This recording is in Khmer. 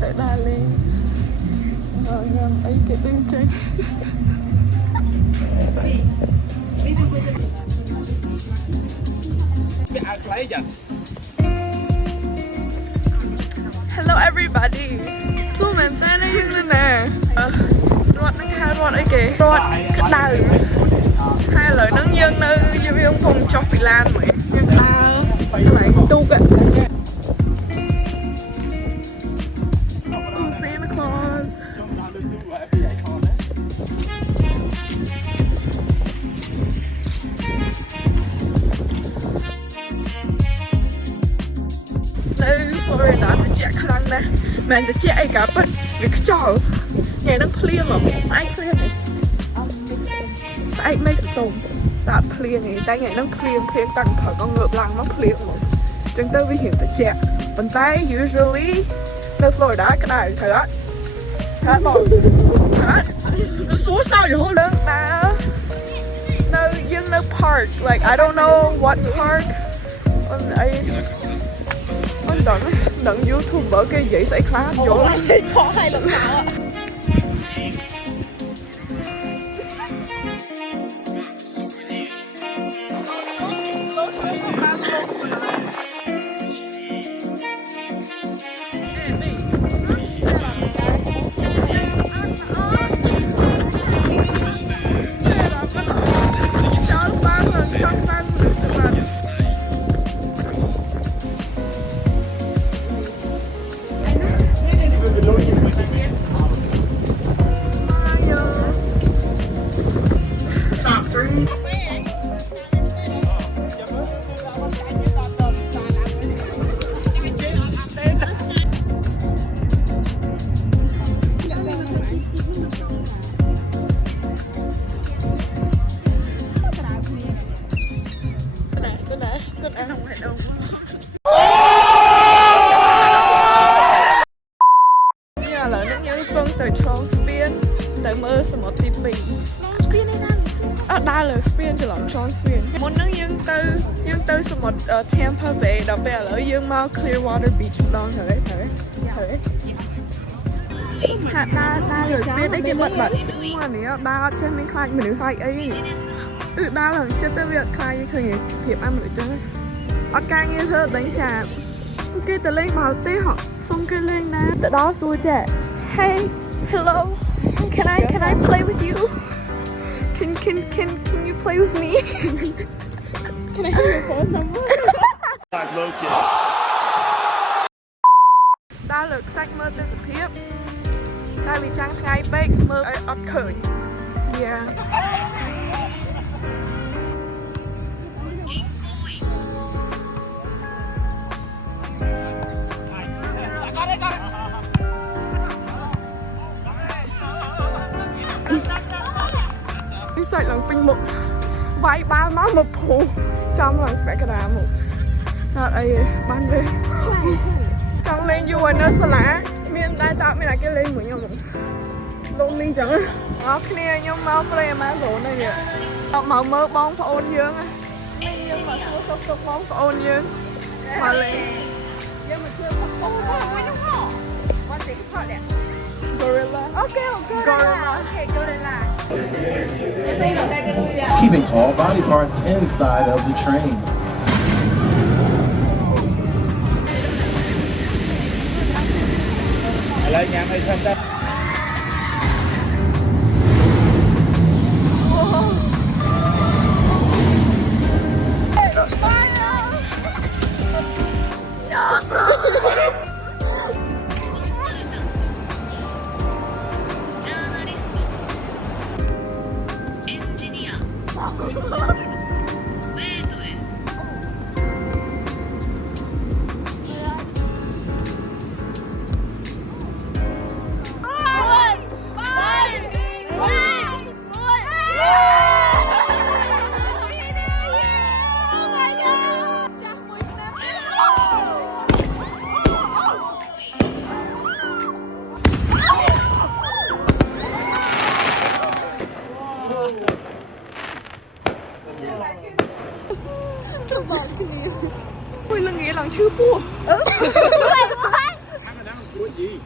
tại Đà lên nhầm ấy cái đừng chơi Hello everybody សួរមែនតើយើងនៅណារត់នឹងហៅរត់អីគេរត់ក្តៅហើយឥឡូវហ្នឹងយើងនៅយើងពុំចុះពីឡានមកយើងដើរកន្លែងទូកSanta Claus នៅ Florida ត្រជាក់ខ្លាំងណាស់មិនត្រជាក់អីក៏ប៉ុន្តែវាខ្យល់ថ្ងៃហ្នឹងភ្លៀងហ្មងស្អែកភ្លៀងហ៎ស្អែកមេឃស្ទងតាភ្លៀងហ៎តែថ្ងៃហ្នឹងភ្លៀងតាំងព្រឹកងើបឡើងមកភ្លៀងហ្មងអញ្ចឹងទៅវារៀងត្រជាក់ប៉ុន្តែ usually នៅ Florida ក្តៅត្រូវអត់ថាបងសួរសោយរហូតដល់នៅយើងនៅ park like I don't know what park អីមិនដឹង YouTuber គេនិយាយស្អីខ្លះយល់ខកឲ្យដល់nowទៅមើលសមុទ្រទី2ស្ពានឯណាអត់ដើរលើស្ពានច្រឡំឆ្លងស្ពានមុនហ្នឹងយើងទៅសមុទ្រ Tampa Bay ដល់ពេលឥឡូវយើងមក Clearwater Beach ម្ដងហើយហាក់ដើរលើស្ពានអីគេបាត់មកនេះដើរអត់ចេះមានខ្លាចមនុស្សហើយអីដើរឡើងចិត្តទៅវាអត់ខ្លាចឃើញភាពអាមនុស្សចឹងអត់ការងារធ្វើដេញចាគេទៅលេងបាល់ទេសសុំគេលេងណាទៅដល់សួរចា Hey hello Can I play with you? Can you play with me? Can I have your phone number? ដើរលើខ្សាច់មើលទេសភាពតែវាចាំងថ្ងៃពេកមើលអត់ឃើញ Yeah sạch lần pin mục vay ba má một phù trong lần phải cái đà một rồi đây ban lên con lên vô nó sao lá miền đây tạo miền này cái lên của nhau một luôn đi chẳng nó kia nhưng mau play má rồi này nhỉ màu mơ bong phải ôn dương á nhưng mà chưa sốc bong phải ôn dương mà lên nhưng mà chưa sốc bong phải đúng không quan điểm thật đẹp Gorilla. Okay, Gorilla. Okay, Gorilla. Keeping all body parts inside of the train. Hello, nhà mày thân ta. Ui, là nghĩa lần chưa pua. What ye?